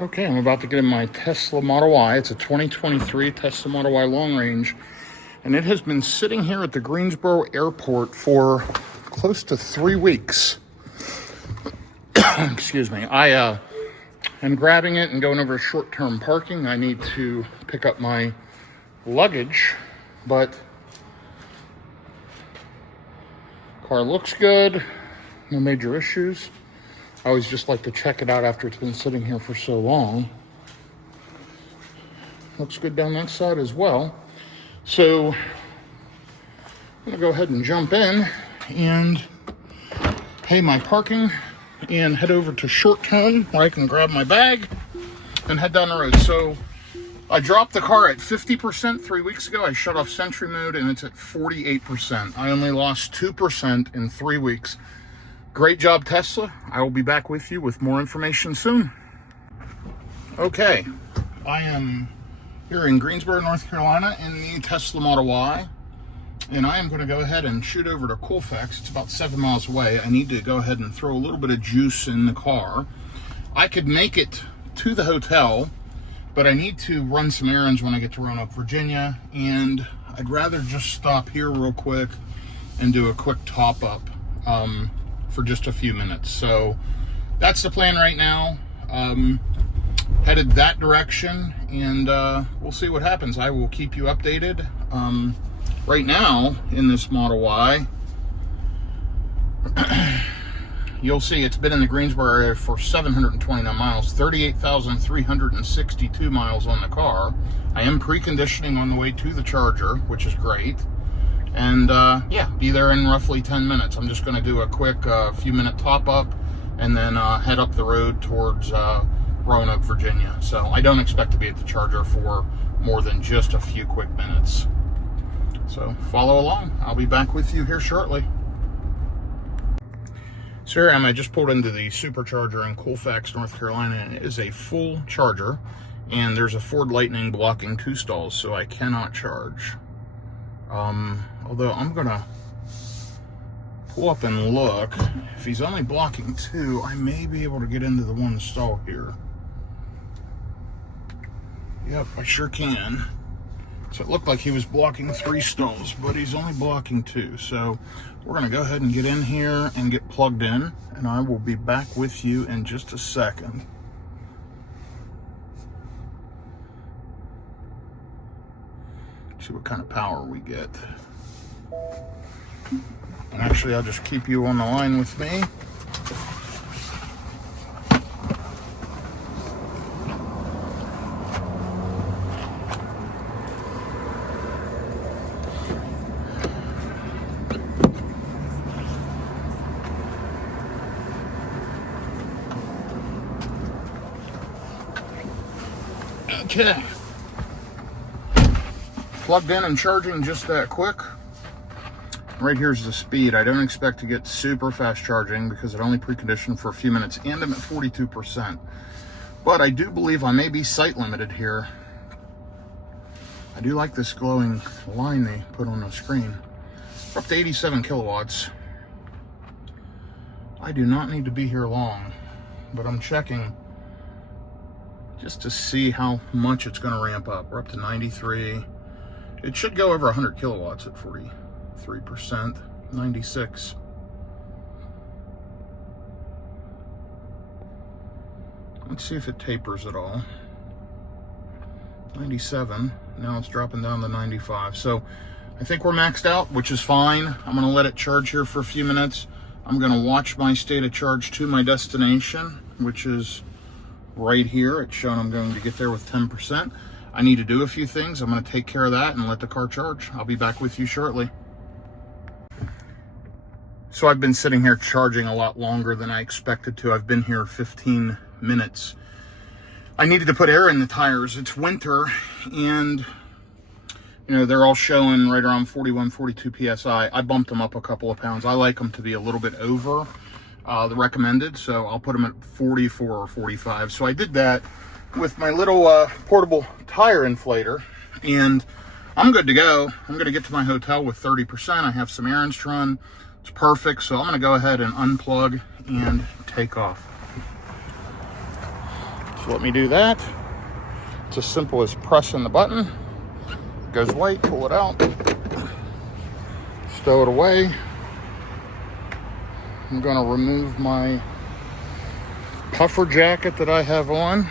Okay, I'm about to get in my Tesla Model Y. It's a 2023 Tesla Model Y long range, and it has been sitting here at the Greensboro airport for close to 3 weeks. Excuse me. I am grabbing it and going over short-term parking. I need to pick up my luggage, but car looks good. No major issues. I always just like to check it out after it's been sitting here for so long. Looks good down that side as well. So I'm gonna go ahead and jump in and pay my parking and head over to short term where I can grab my bag and head down the road. So I dropped the car at 50% 3 weeks ago. I shut off Sentry mode and it's at 48%. I only lost 2% in 3 weeks. Great job, Tesla. I will be back with you with more information soon. Okay, I am here in Greensboro, North Carolina in the Tesla Model Y, and I am going to go ahead and shoot over to Colfax. It's about 7 miles away. I need to go ahead and throw a little bit of juice in the car. I could make it to the hotel, but I need to run some errands when I get to Roanoke, Virginia, and I'd rather just stop here real quick and do a quick top up for just a few minutes. So that's the plan right now. Headed that direction, and we'll see what happens. I will keep you updated. Right now in this Model Y, you'll see it's been in the Greensboro area for 729 miles, 38,362 miles on the car. I am preconditioning on the way to the charger, which is great. And yeah, be there in roughly 10 minutes. I'm just going to do a quick few minute top up and then head up the road towards Roanoke, Virginia. So I don't expect to be at the charger for more than just a few quick minutes. So follow along. I'll be back with you here shortly. So here I am. I just pulled into the supercharger in Colfax, North Carolina, and it is a full charger. And there's a Ford Lightning blocking 2 stalls, so I cannot charge. Although I'm gonna pull up and look. If he's only blocking 2, I may be able to get into the 1 stall here. Yep, I sure can. So it looked like he was blocking 3 stalls, but he's only blocking 2. So we're gonna go ahead and get in here and get plugged in, and I will be back with you in just a second. See what kind of power we get. And actually, I'll just keep you on the line with me. Okay. Plugged in and charging just that quick. Right here's the speed. I don't expect to get super fast charging because it only preconditioned for a few minutes, and I'm at 42%. But I do believe I may be site limited here. I do like this glowing line they put on the screen. We're up to 87 kilowatts. I do not need to be here long, but I'm checking just to see how much it's going to ramp up. We're up to 93. It should go over 100 kilowatts at 43%, 96. Let's see if it tapers at all. 97, now it's dropping down to 95. So I think we're maxed out, which is fine. I'm gonna let it charge here for a few minutes. I'm gonna watch my state of charge to my destination, which is right here. It's showing I'm going to get there with 10%. I need to do a few things. I'm going to take care of that and let the car charge. I'll be back with you shortly. So I've been sitting here charging a lot longer than I expected to. I've been here 15 minutes. I needed to put air in the tires. It's winter, and you know, they're all showing right around 41, 42 PSI. I bumped them up a couple of pounds. I like them to be a little bit over the recommended, so I'll put them at 44 or 45. So I did that with my little portable tire inflator, and I'm good to go. I'm going to get to my hotel with 30%. I have some errands to run. It's perfect. So I'm going to go ahead and unplug and take off. So let me do that. It's as simple as pressing the button. It goes white, pull it out, stow it away. I'm going to remove my puffer jacket that I have on.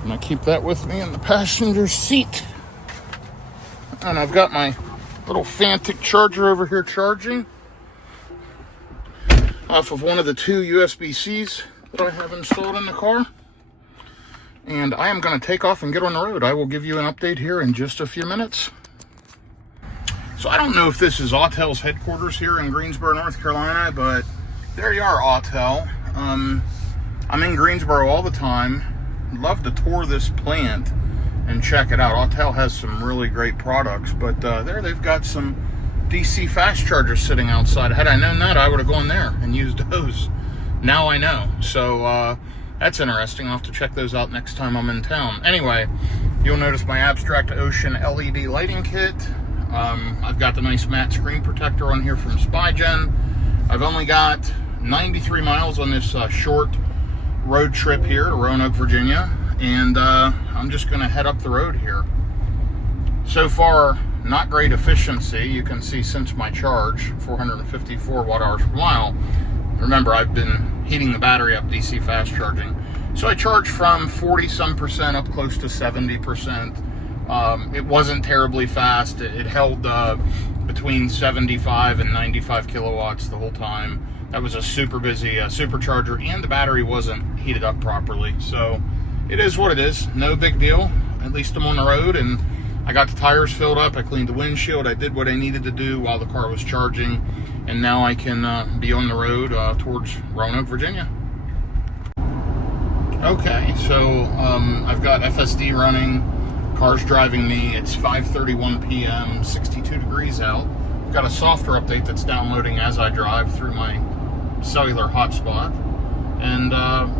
I'm going to keep that with me in the passenger seat. And I've got my little Fantic charger over here charging off of one of the two USB-Cs that I have installed in the car. And I am going to take off and get on the road. I will give you an update here in just a few minutes. So I don't know if this is Autel's headquarters here in Greensboro, North Carolina, but there you are, Autel. I'm in Greensboro all the time. Love to tour this plant and check it out. Autel has some really great products, but there they've got some DC fast chargers sitting outside. Had I known that, I would have gone there and used those. Now I know. So that's interesting. I'll have to check those out next time I'm in town. Anyway, you'll notice my Abstract Ocean LED lighting kit. I've got the nice matte screen protector on here from SpyGen. I've only got 93 miles on this short road trip here to Roanoke, Virginia. And I'm just going to head up the road here. So far, not great efficiency. You can see since my charge, 454 watt-hours per mile. Remember, I've been heating the battery up DC fast charging. So I charged from 40-some% up close to 70%. It wasn't terribly fast. It held between 75 and 95 kilowatts the whole time. That was a super busy supercharger, and the battery wasn't heated up properly. So it is what it is. No big deal. At least I'm on the road, and I got the tires filled up. I cleaned the windshield. I did what I needed to do while the car was charging. And now I can be on the road towards Roanoke, Virginia. Okay, so I've got FSD running. Car's driving me. It's 5:31 p.m., 62 degrees out. I've got a software update that's downloading as I drive through my cellular hotspot. And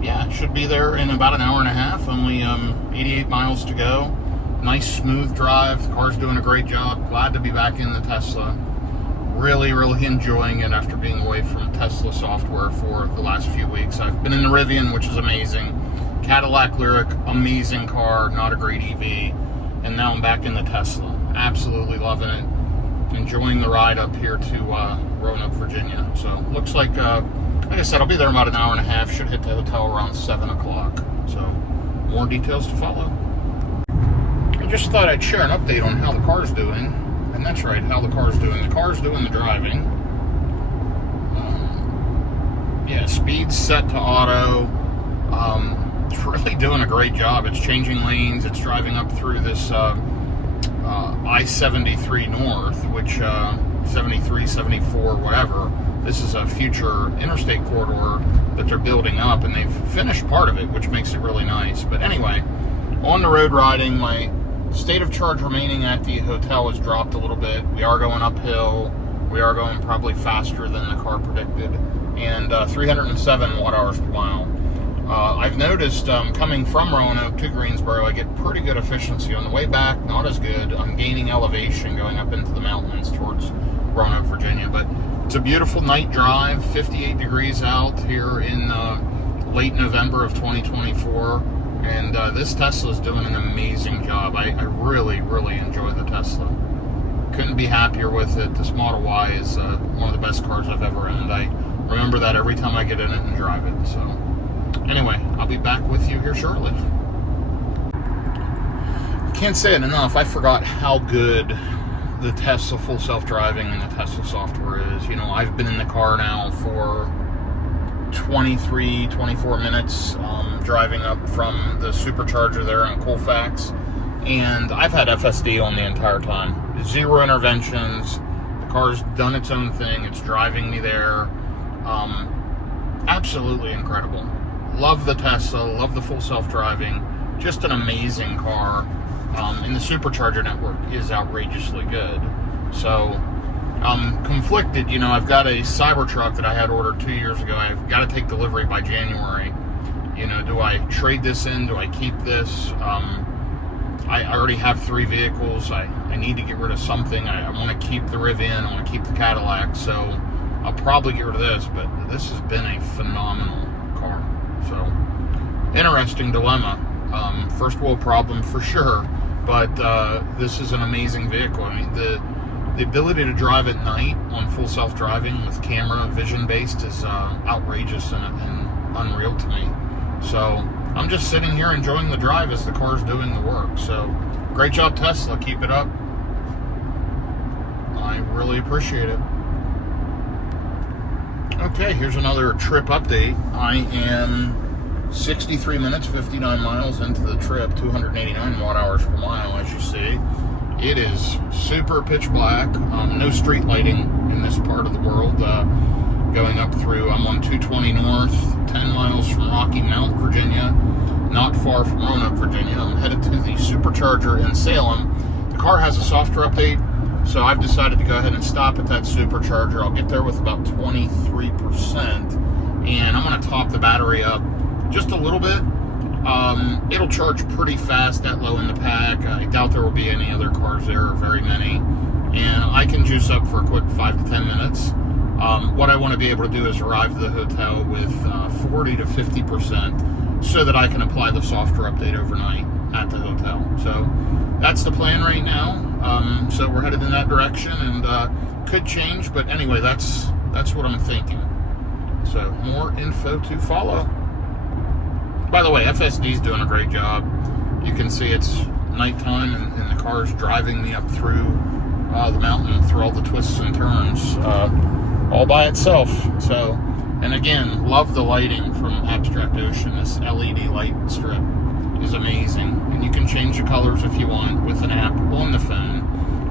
yeah, it should be there in about an hour and a half. Only 88 miles to go. Nice, smooth drive. The car's doing a great job. Glad to be back in the Tesla. Really, really enjoying it after being away from Tesla software for the last few weeks. I've been in the Rivian, which is amazing. Cadillac Lyriq, amazing car, not a great EV. And now I'm back in the Tesla. Absolutely loving it. Enjoying the ride up here to Roanoke, Virginia. So looks like I said, I'll be there about an hour and a half. Should hit the hotel around 7 o'clock. So more details to follow. I just thought I'd share an update on how the car's doing. And that's right, how the car's doing. The car's doing the driving. Yeah, speed's set to auto. It's really doing a great job. It's changing lanes. It's driving up through this I-73 North, which 73, 74, whatever. This is a future interstate corridor that they're building up, and they've finished part of it, which makes it really nice. But anyway, on the road riding, my state of charge remaining at the hotel has dropped a little bit. We are going uphill. We are going probably faster than the car predicted. And 307 watt-hours per mile. I've noticed coming from Roanoke to Greensboro, I get pretty good efficiency. On the way back, not as good. I'm gaining elevation going up into the mountains towards Roanoke, Virginia. But it's a beautiful night drive, 58 degrees out here in late November of 2024. And this Tesla is doing an amazing job. I really, really enjoy the Tesla. Couldn't be happier with it. This Model Y is one of the best cars I've ever owned. I remember that every time I get in it and drive it. So anyway, I'll be back with you here shortly. Can't say it enough. I forgot how good the Tesla full self-driving and the Tesla software is. You know, I've been in the car now for 24 minutes driving up from the supercharger there in Colfax, and I've had FSD on the entire time. 0 interventions. The car's done its own thing. It's driving me there. Absolutely incredible. Love the Tesla. Love the full self-driving. Just an amazing car. And the supercharger network is outrageously good. So I'm conflicted. You know, I've got a Cybertruck that I had ordered 2 years ago. I've got to take delivery by January. You know, do I trade this in? Do I keep this? I already have 3 vehicles. I need to get rid of something. I want to keep the Rivian. I want to keep the Cadillac. So I'll probably get rid of this, but this has been a phenomenal car. So, interesting dilemma. First world problem for sure, but this is an amazing vehicle. I mean, the ability to drive at night on full self-driving with camera vision based is outrageous and unreal to me. So I'm just sitting here enjoying the drive as the car's doing the work. So great job, Tesla. Keep it up. I really appreciate it. Okay, here's another trip update. I am 63 minutes, 59 miles into the trip, 289 watt hours per mile, as you see. It is super pitch black, no street lighting in this part of the world. Going up through, I'm on 220 north, 10 miles from Rocky Mount, Virginia, not far from Roanoke, Virginia. I'm headed to the supercharger in Salem. The car has a software update, so I've decided to go ahead and stop at that supercharger. I'll get there with about 23%, and I'm going to top the battery up just a little bit. It'll charge pretty fast that low in the pack. I doubt there will be any other cars there, or very many. And I can juice up for a quick 5 to 10 minutes. What I want to be able to do is arrive to the hotel with 40 to 50% so that I can apply the software update overnight at the hotel. So that's the plan right now. So we're headed in that direction, and could change, but anyway, that's what I'm thinking. So more info to follow. By the way, FSD is doing a great job. You can see it's nighttime, and the car's driving me up through the mountain, through all the twists and turns, all by itself. So, and again, love the lighting from Abstract Ocean. This LED light strip is amazing, and you can change the colors if you want with an app on the phone.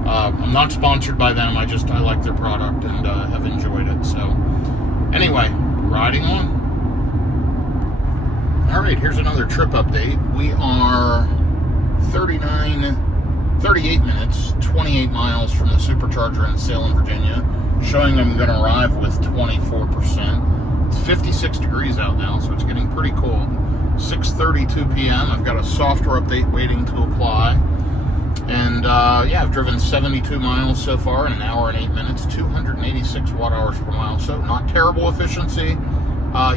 I'm not sponsored by them. I like their product and have enjoyed it. So, anyway, riding on. All right, here's another trip update. We are 38 minutes, 28 miles from the supercharger in Salem, Virginia, showing I'm going to arrive with 24%. It's 56 degrees out now, so it's getting pretty cool. 6:32 p.m. I've got a software update waiting to apply. And yeah, I've driven 72 miles so far in an hour and 8 minutes, 286 watt hours per mile. So not terrible efficiency.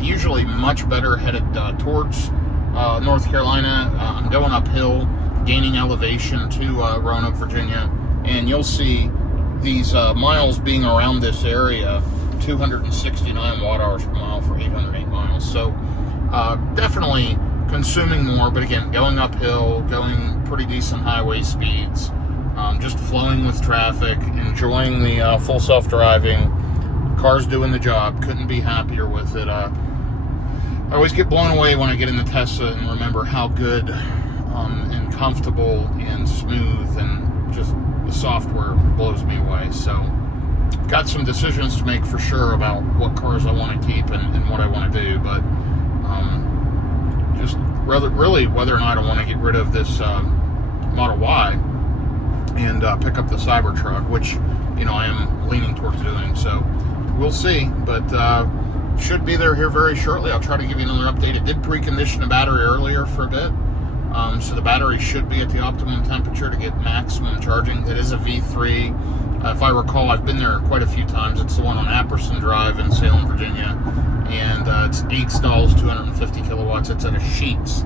Usually much better headed towards North Carolina. I'm going uphill, gaining elevation to Roanoke, Virginia, and you'll see these miles being around this area, 269 watt hours per mile for 808 miles. So definitely consuming more, but again, going uphill, going pretty decent highway speeds, just flowing with traffic, enjoying the full self-driving. Car's doing the job. Couldn't be happier with it. I always get blown away when I get in the Tesla and remember how good and comfortable and smooth, and just the software blows me away. So got some decisions to make for sure about what cars I want to keep and what I want to do, but just really whether or not I want to get rid of this Model Y and pick up the Cybertruck, which, you know, I am leaning towards doing. So we'll see, but should be there here very shortly. I'll try to give you another update. It did precondition the battery earlier for a bit, so the battery should be at the optimum temperature to get maximum charging. It is a V3. If I recall, I've been there quite a few times. It's the one on Apperson Drive in Salem, Virginia, and it's 8 stalls, 250 kilowatts. It's at a Sheetz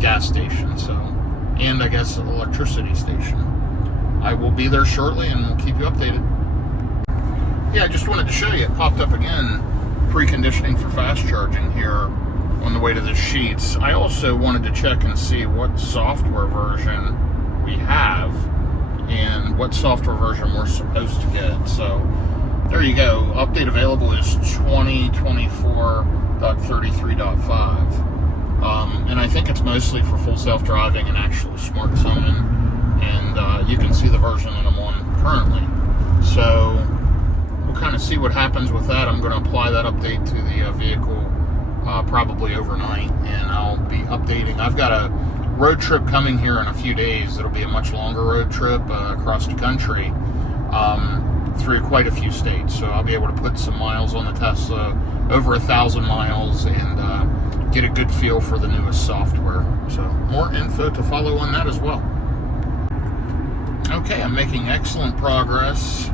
gas station, so, and I guess an electricity station. I will be there shortly, and we'll keep you updated. Yeah, I just wanted to show you, it popped up again, preconditioning for fast charging here on the way to the Sheetz. I also wanted to check and see what software version we have and what software version we're supposed to get. So there you go. Update available is 2024.33.5. And I think it's mostly for full self-driving and actual smart zoning. And you can see the version that I'm on currently. So we'll kind of see what happens with that. I'm going to apply that update to the vehicle probably overnight, and I'll be updating. I've got a road trip coming here in a few days. It'll be a much longer road trip across the country through quite a few states. So I'll be able to put some miles on the Tesla, over 1,000 miles, and get a good feel for the newest software. So more info to follow on that as well. Okay, I'm making excellent progress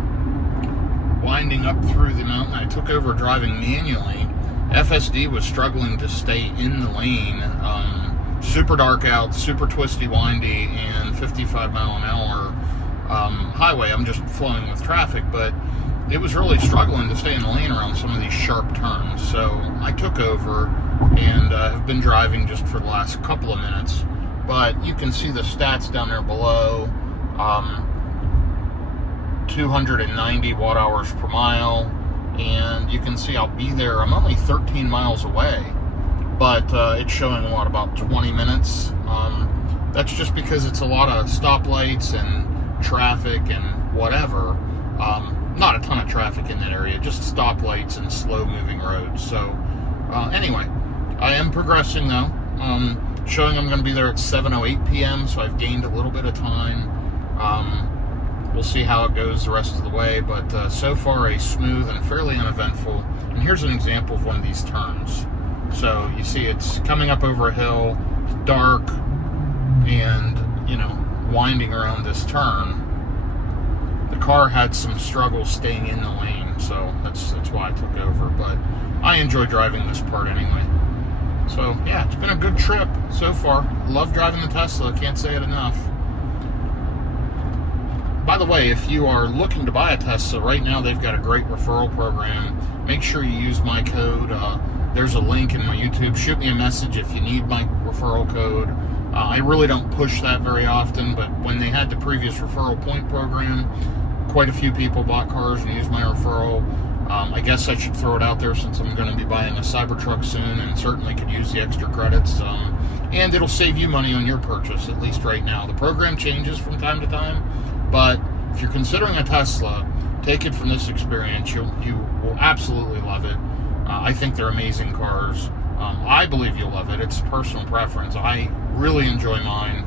winding up through the mountain, I took over driving manually. FSD was struggling to stay in the lane. Super dark out, super twisty, windy, and 55 mile an hour highway. I'm just flowing with traffic, but it was really struggling to stay in the lane around some of these sharp turns. So I took over and have been driving just for the last couple of minutes. But you can see the stats down there below. 290 watt hours per mile, and you can see I'll be there. I'm only 13 miles away, but it's showing about 20 minutes. That's just because it's a lot of stoplights and traffic and whatever. Not a ton of traffic in that area, just stoplights and slow moving roads. So anyway, I am progressing though. Showing I'm going to be there at 7:08 p.m., so I've gained a little bit of time. We'll see how it goes the rest of the way, but so far a smooth and fairly uneventful. And here's an example of one of these turns. So you see it's coming up over a hill, it's dark, and winding around this turn. The car had some struggles staying in the lane, so that's why I took over. But I enjoy driving this part anyway. So yeah, it's been a good trip so far. Love driving the Tesla, can't say it enough. By the way, if you are looking to buy a Tesla, right now they've got a great referral program. Make sure you use my code. There's a link in my YouTube. Shoot me a message if you need my referral code. I really don't push that very often, but when they had the previous referral point program, quite a few people bought cars and used my referral. I guess I should throw it out there since I'm going to be buying a Cybertruck soon and certainly could use the extra credits. And it'll save you money on your purchase, at least right now. The program changes from time to time, but if you're considering a Tesla, take it from this experience. You will absolutely love it. I think they're amazing cars. I believe you'll love it. It's personal preference. I really enjoy mine.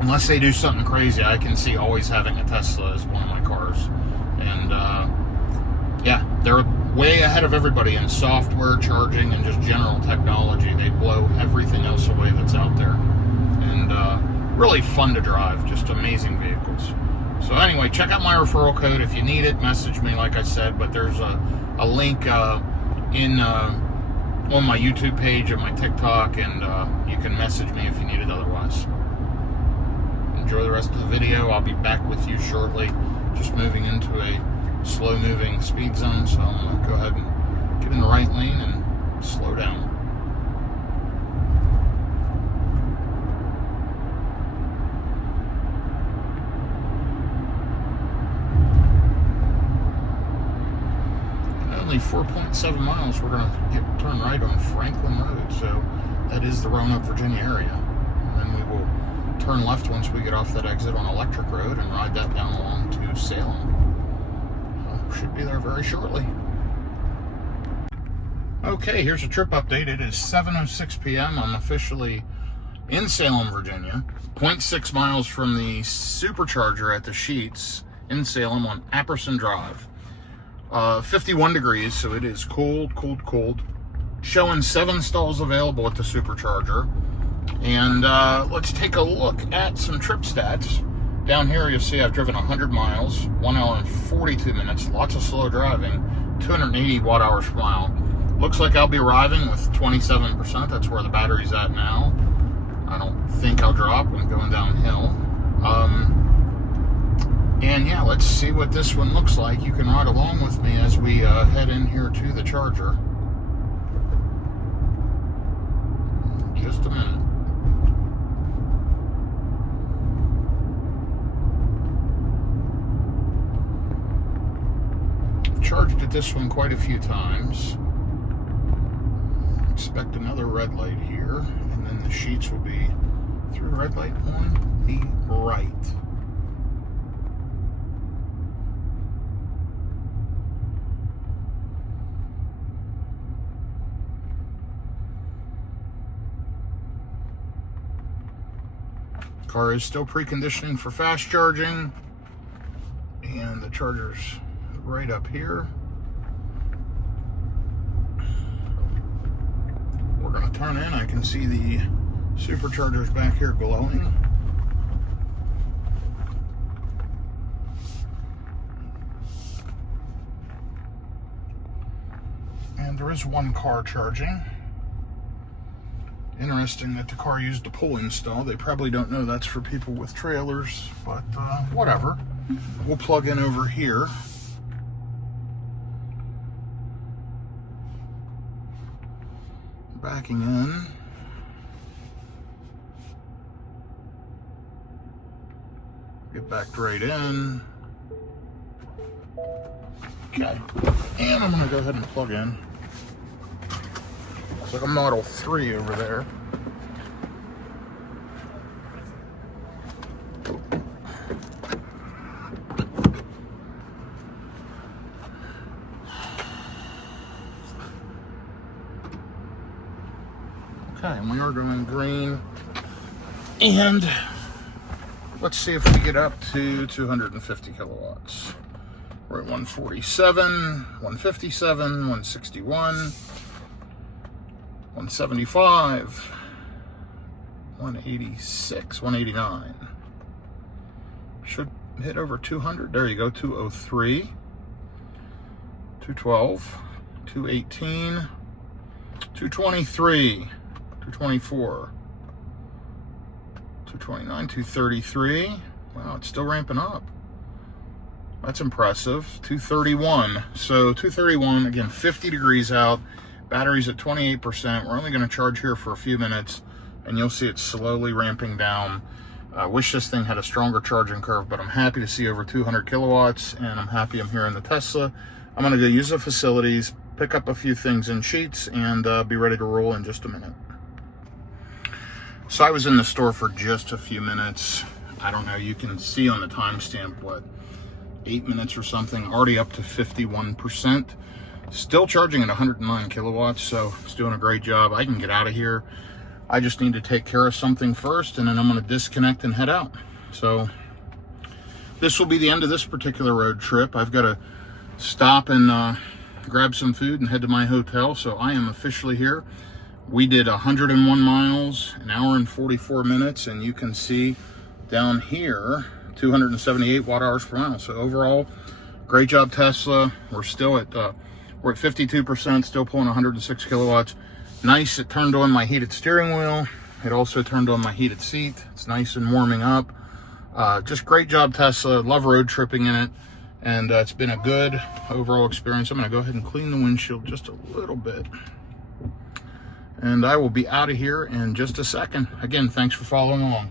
Unless they do something crazy, I can see always having a Tesla as one of my cars. And yeah, they're way ahead of everybody in software, charging, and just general technology. They blow everything else away that's out there. And really fun to drive, just amazing vehicles. So anyway, check out my referral code. If you need it, message me like I said, but there's a link on my YouTube page and my TikTok, and you can message me if you need it otherwise. Enjoy the rest of the video. I'll be back with you shortly. Just moving into a slow moving speed zone, so I'm going to go ahead and get in the right lane and slow down. Only 4.7 miles, we're going to turn right on Franklin Road, so that is the Roanoke, Virginia area. And then we will turn left once we get off that exit on Electric Road and ride that down along to Salem. Should be there very shortly. Okay, here's a trip update. It is 7:06 p.m. I'm officially in Salem, Virginia, 0.6 miles from the supercharger at the Sheets in Salem on Apperson Drive. 51 degrees, so it is cold. Showing 7 stalls available at the supercharger. And let's take a look at some trip stats. Down here you'll see I've driven 100 miles, 1 hour and 42 minutes, lots of slow driving, 280 watt hours per mile. Looks like I'll be arriving with 27%, that's where the battery's at now. I don't think I'll drop, I'm going downhill. And yeah, let's see what this one looks like. You can ride along with me as we head in here to the charger. Just a minute. I've charged at this one quite a few times. Expect another red light here, and then the Sheets will be through red light on the right. Car is still preconditioning for fast charging, and the charger's right up here. We're going to turn in. I can see the supercharger's back here glowing. And there is one car charging. Interesting that the car used a pull install. They probably don't know that's for people with trailers, but whatever. We'll plug in over here. Backing in. Get backed right in. Okay. And I'm going to go ahead and plug in. It's like a Model 3 over there. Okay, and we are going green. And let's see if we get up to 250 kilowatts. We're at 147, 157, 161, 175, 186, 189. Should hit over 200. There you go, 203, 212, 218, 223, 224, 229, 233. Wow, it's still ramping up. That's impressive. 231. So 231, again, 50 degrees out. Battery's at 28%. We're only going to charge here for a few minutes, and you'll see it slowly ramping down. I wish this thing had a stronger charging curve, but I'm happy to see over 200 kilowatts, and I'm happy I'm here in the Tesla. I'm going to go use the facilities, pick up a few things in Sheets, and be ready to roll in just a minute. So I was in the store for just a few minutes. I don't know, you can see on the timestamp, what, 8 minutes or something, already up to 51%. Still charging at 109 kilowatts, so it's doing a great job. I can get out of here. I just need to take care of something first, and then I'm going to disconnect and head out. So this will be the end of this particular road trip. I've got to stop and grab some food and head to my hotel, so I am officially here. We did 101 miles, an hour and 44 minutes, and you can see down here 278 watt hours per mile. So overall, great job, Tesla. We're still at we're at 52%, still pulling 106 kilowatts. Nice. It turned on my heated steering wheel. It also turned on my heated seat. It's nice and warming up. Just great job, Tesla. Love road tripping in it, and it's been a good overall experience. I'm going to go ahead and clean the windshield just a little bit, and I will be out of here in just a second. Again, thanks for following along.